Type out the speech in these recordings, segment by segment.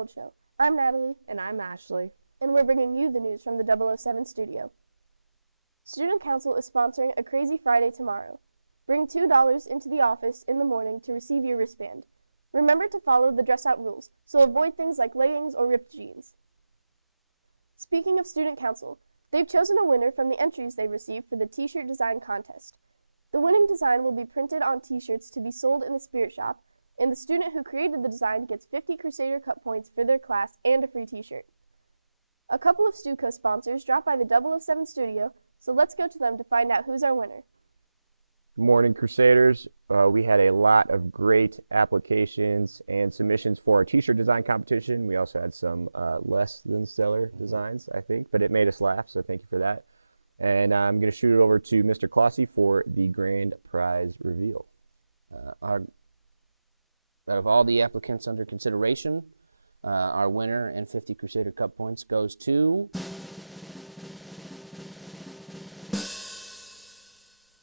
Gold Show. I'm Natalie. And I'm Ashley. And we're bringing you the news from the 007 studio. Student Council is sponsoring a Crazy Friday tomorrow. Bring $2 into the office in the morning to receive your wristband. Remember to follow the dress-out rules, so avoid things like leggings or ripped jeans. Speaking of Student Council, they've chosen a winner from the entries they received for the t-shirt design contest. The winning design will be printed on t-shirts to be sold in the Spirit Shop, and the student who created the design gets 50 Crusader Cup points for their class and a free t-shirt. A couple of Stuco sponsors dropped by the 007 studio, so let's go to them to find out who's our winner. Good morning, Crusaders. We had a lot of great applications and submissions for our t-shirt design competition. We also had some less than stellar designs, I think, but it made us laugh, so thank you for that. And I'm going to shoot it over to Mr. Clossy for the grand prize reveal. Out of all the applicants under consideration, our winner and 50 Crusader Cup points goes to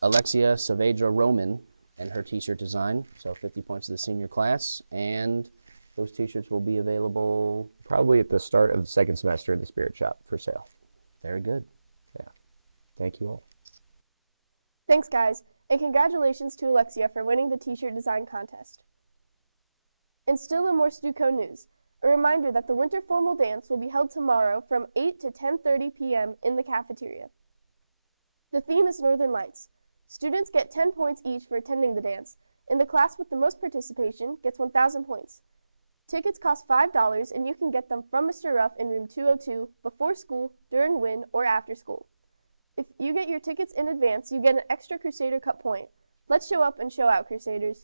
Alexia Saavedra Roman and her t-shirt design. So 50 points to the senior class, and those t-shirts will be available probably at the start of the second semester in the Spirit Shop for sale. Very good. Yeah. Thank you all. Thanks, guys, and congratulations to Alexia for winning the t-shirt design contest. And still in more Stuco news, a reminder that the Winter Formal Dance will be held tomorrow from 8 to 10:30 p.m. in the cafeteria. The theme is Northern Lights. Students get 10 points each for attending the dance, and the class with the most participation gets 1,000 points. Tickets cost $5, and you can get them from Mr. Ruff in room 202 before school, during WIN, or after school. If you get your tickets in advance, you get an extra Crusader Cup point. Let's show up and show out, Crusaders.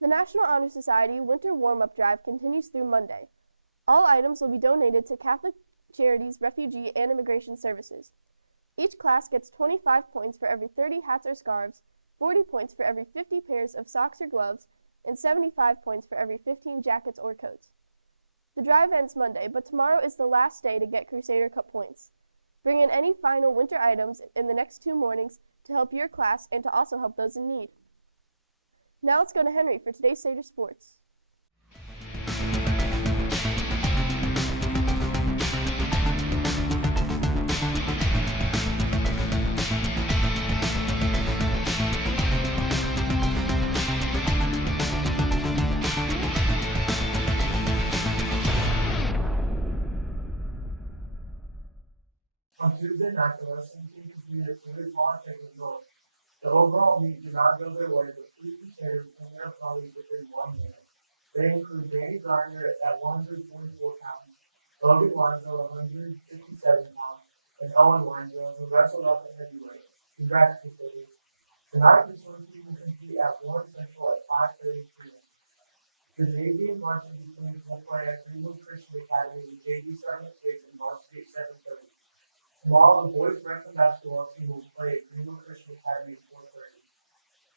The National Honor Society Winter Warm-Up Drive continues through Monday. All items will be donated to Catholic Charities, Refugee, and Immigration Services. Each class gets 25 points for every 30 hats or scarves, 40 points for every 50 pairs of socks or gloves, and 75 points for every 15 jackets or coats. The drive ends Monday, but tomorrow is the last day to get Crusader Cup points. Bring in any final winter items in the next 2 mornings to help your class and to also help those in need. Now let's go to Henry for today's Seder Sports. On Tuesday night, the wrestling team completed a good politics result. The overall meet did not go their way, but 3 Crusaders came their opponents within 1 minute. They include Danny Gardner at 144 pounds, Logan Winslow at 157 pounds, and Owen Winslow, who wrestled up at heavyweight. Congrats, Crusaders. Tonight, the swim team will compete at Warren Central at 5:30 p.m. The JV and varsity teams will play at Greenwood Christian Academy with JV starting at 6 and varsity at 7:30. Tomorrow, the boys' wrestling basketball team will play at Greenwood Christian Academy at 4:30.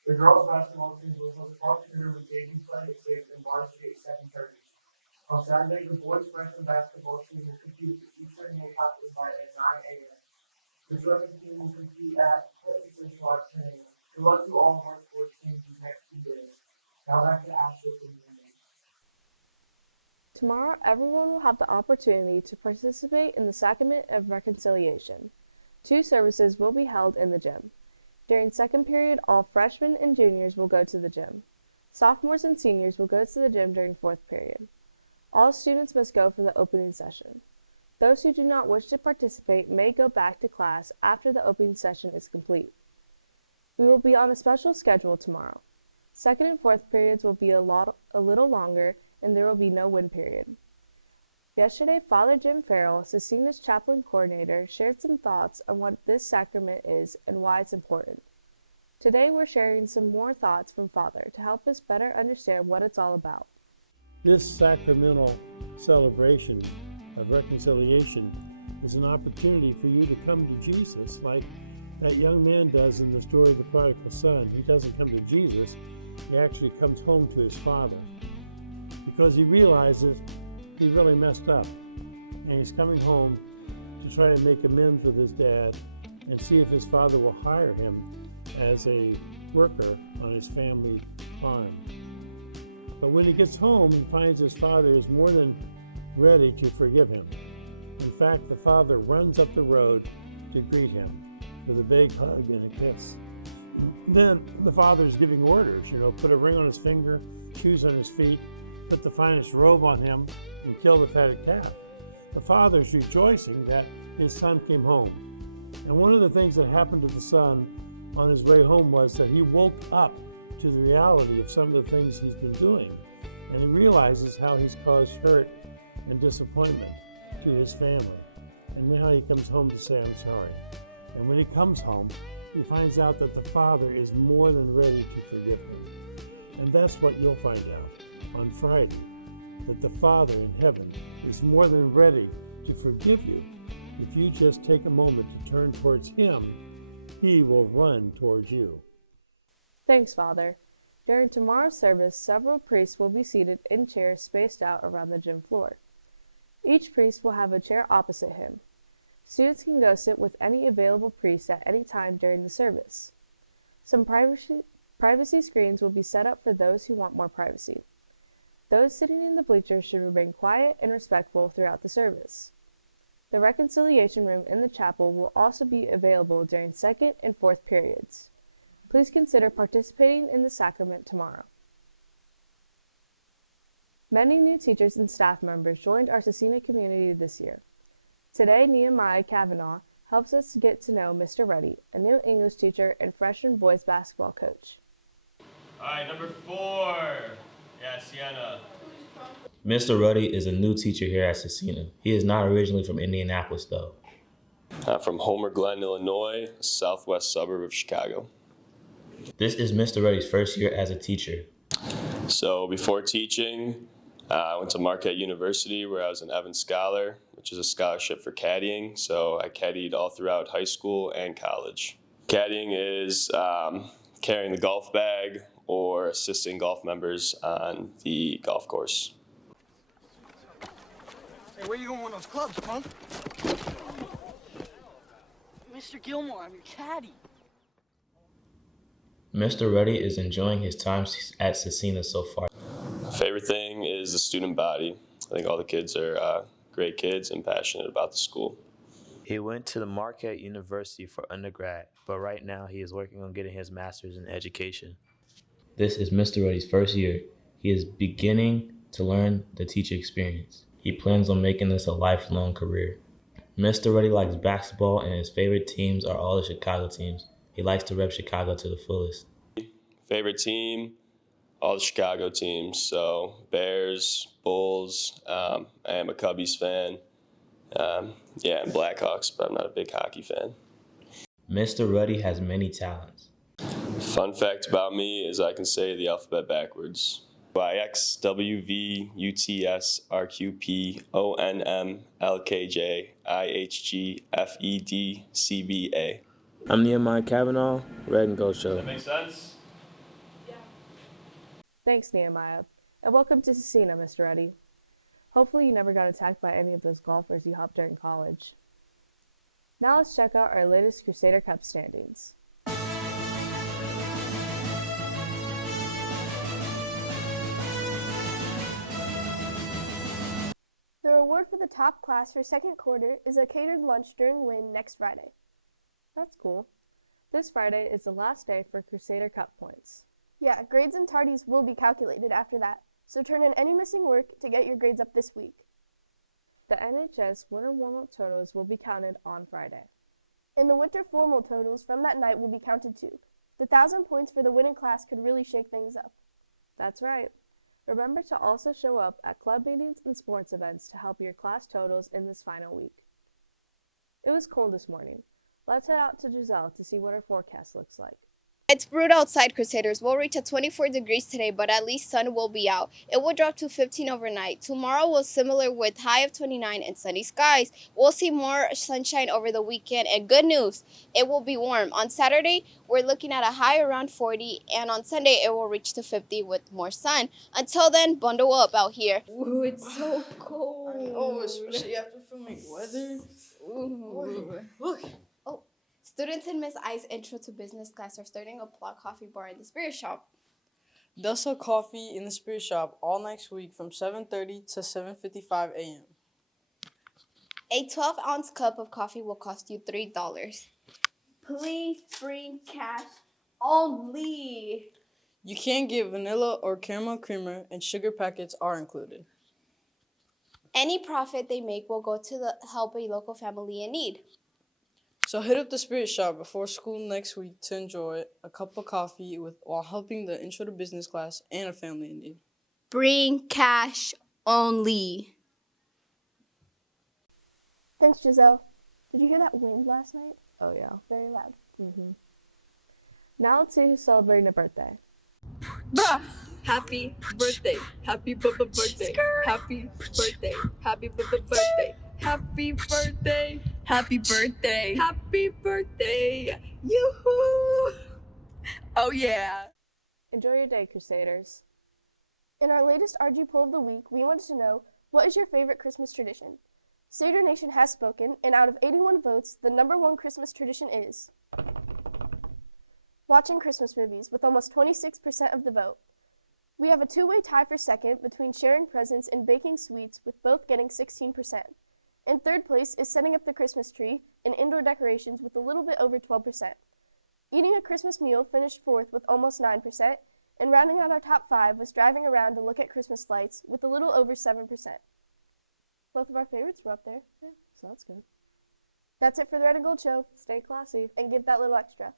The girls' basketball team will host Park Center with JV starting at 6 and varsity at 7:30. On Saturday, the boys' wrestling basketball team will compete at Eastern Hilltop Invite at 9 a.m. The swimming team will compete at Clinton Central at 10 a.m. Good luck to all of our sports teams these next 2 days. Now back to Ashley for the news. Tomorrow, everyone will have the opportunity to participate in the Sacrament of Reconciliation. 2 services will be held in the gym. During second period, all freshmen and juniors will go to the gym. Sophomores and seniors will go to the gym during fourth period. All students must go for the opening session. Those who do not wish to participate may go back to class after the opening session is complete. We will be on a special schedule tomorrow. Second and fourth periods will be a little longer, and there will be no WIN period. Yesterday, Father Jim Farrell, Scecina's chaplain coordinator, shared some thoughts on what this sacrament is and why it's important. Today, we're sharing some more thoughts from Father to help us better understand what it's all about. This sacramental celebration of reconciliation is an opportunity for you to come to Jesus like that young man does in the story of the prodigal son. He doesn't come to Jesus, he actually comes home to his father because he realizes he really messed up, and he's coming home to try to make amends with his dad and see if his father will hire him as a worker on his family farm. But when he gets home, he finds his father is more than ready to forgive him. In fact, the father runs up the road to greet him with a big hug and a kiss. Then the father's giving orders, put a ring on his finger, shoes on his feet, put the finest robe on him, and kill the fatted calf. The father's rejoicing that his son came home. And one of the things that happened to the son on his way home was that he woke up to the reality of some of the things he's been doing. And he realizes how he's caused hurt and disappointment to his family. And now he comes home to say, I'm sorry. And when he comes home, he finds out that the father is more than ready to forgive him. And that's what you'll find out on Friday, that the Father in heaven is more than ready to forgive you. If you just take a moment to turn towards him, he will run towards you. Thanks, Father. During tomorrow's service, several priests will be seated in chairs spaced out around the gym floor. Each priest will have a chair opposite him. Students can go sit with any available priest at any time during the service. Some privacy screens will be set up for those who want more privacy. Those sitting in the bleachers should remain quiet and respectful throughout the service. The reconciliation room in the chapel will also be available during second and fourth periods. Please consider participating in the sacrament tomorrow. Many new teachers and staff members joined our Scecina community this year. Today, Nehemiah Kavanaugh helps us get to know Mr. Ruddy, a new English teacher and freshman boys basketball coach. All right, number 4. Yeah, Sienna. Mr. Ruddy is a new teacher here at Scecina. He is not originally from Indianapolis, though. From Homer Glen, Illinois, a southwest suburb of Chicago. This is Mr. Ruddy's first year as a teacher. So before teaching, I went to Marquette University where I was an Evans Scholar, which is a scholarship for caddying. So I caddied all throughout high school and college. Caddying is carrying the golf bag or assisting golf members on the golf course. Hey, where you going with those clubs, punk? Mr. Gilmore, I'm your caddy. Mr. Ruddy is enjoying his time at Scecina so far. My favorite thing is the student body. I think all the kids are great kids and passionate about the school. He went to the Marquette University for undergrad, but right now he is working on getting his master's in education. This is Mr. Ruddy's first year. He is beginning to learn the teacher experience. He plans on making this a lifelong career. Mr. Ruddy likes basketball and his favorite teams are all the Chicago teams. He likes to rep Chicago to the fullest. Favorite team? All the Chicago teams. So Bears, Bulls, I am a Cubbies fan. And Blackhawks, but I'm not a big hockey fan. Mr. Ruddy has many talents. Fun fact about me is I can say the alphabet backwards. YX, WV, UTS, RQP, ONM, LKJ, IHG, FED, CBA. I'm Nehemiah Kavanaugh, Red and Gold Show. Does that make sense? Yeah. Thanks, Nehemiah. And welcome to Scecina, Mr. Ruddy. Hopefully you never got attacked by any of those golfers you helped during college. Now let's check out our latest Crusader Cup standings. The reward for the top class for second quarter is a catered lunch during WIN next Friday. That's cool. This Friday is the last day for Crusader Cup points. Yeah, grades and tardies will be calculated after that, so turn in any missing work to get your grades up this week. The NHS winter warm-up totals will be counted on Friday. And the winter formal totals from that night will be counted too. The 1,000 points for the winning class could really shake things up. That's right. Remember to also show up at club meetings and sports events to help your class totals in this final week. It was cold this morning. Let's head out to Giselle to see what our forecast looks like. It's brewed outside, Crusaders. We'll reach at 24 degrees today, but at least sun will be out. It will drop to 15 overnight. Tomorrow will similar with high of 29 and sunny skies. We'll see more sunshine over the weekend, and good news, it will be warm. On Saturday, we're looking at a high around 40, and on Sunday, it will reach to 50 with more sun. Until then, bundle up out here. Ooh, it's so cold. I know, especially after filming weather. Ooh. Look. Students in Miss I's Intro to Business class are starting a plot coffee bar in the Spirit Shop. They'll sell coffee in the Spirit Shop all next week from 7:30 to 7:55 a.m. A 12-ounce cup of coffee will cost you $3. Please bring cash only. You can get vanilla or caramel creamer, and sugar packets are included. Any profit they make will go to help a local family in need. So hit up the Spirit Shop before school next week to enjoy a cup of coffee while helping the Intro to Business class and a family in need. Bring cash only. Thanks, Giselle. Did you hear that wind last night? Oh, yeah. Very loud. Now let's see who's celebrating a birthday. Bruh. Happy birthday. Happy birthday. Happy birthday. Happy birthday. Happy birthday. Happy birthday. Happy birthday. Yoo-hoo. Oh yeah. Enjoy your day, Crusaders. In our latest RG poll of the week, we wanted to know, what is your favorite Christmas tradition? Seder Nation has spoken, and out of 81 votes, the number one Christmas tradition is watching Christmas movies, with almost 26% of the vote. We have a two-way tie for second between sharing presents and baking sweets, with both getting 16%. In third place is setting up the Christmas tree and indoor decorations with a little bit over 12%. Eating a Christmas meal finished fourth with almost 9%, and rounding out our top 5 was driving around to look at Christmas lights with a little over 7%. Both of our favorites were up there, So that's good. That's it for the Red and Gold Show. Stay classy. And give that little extra.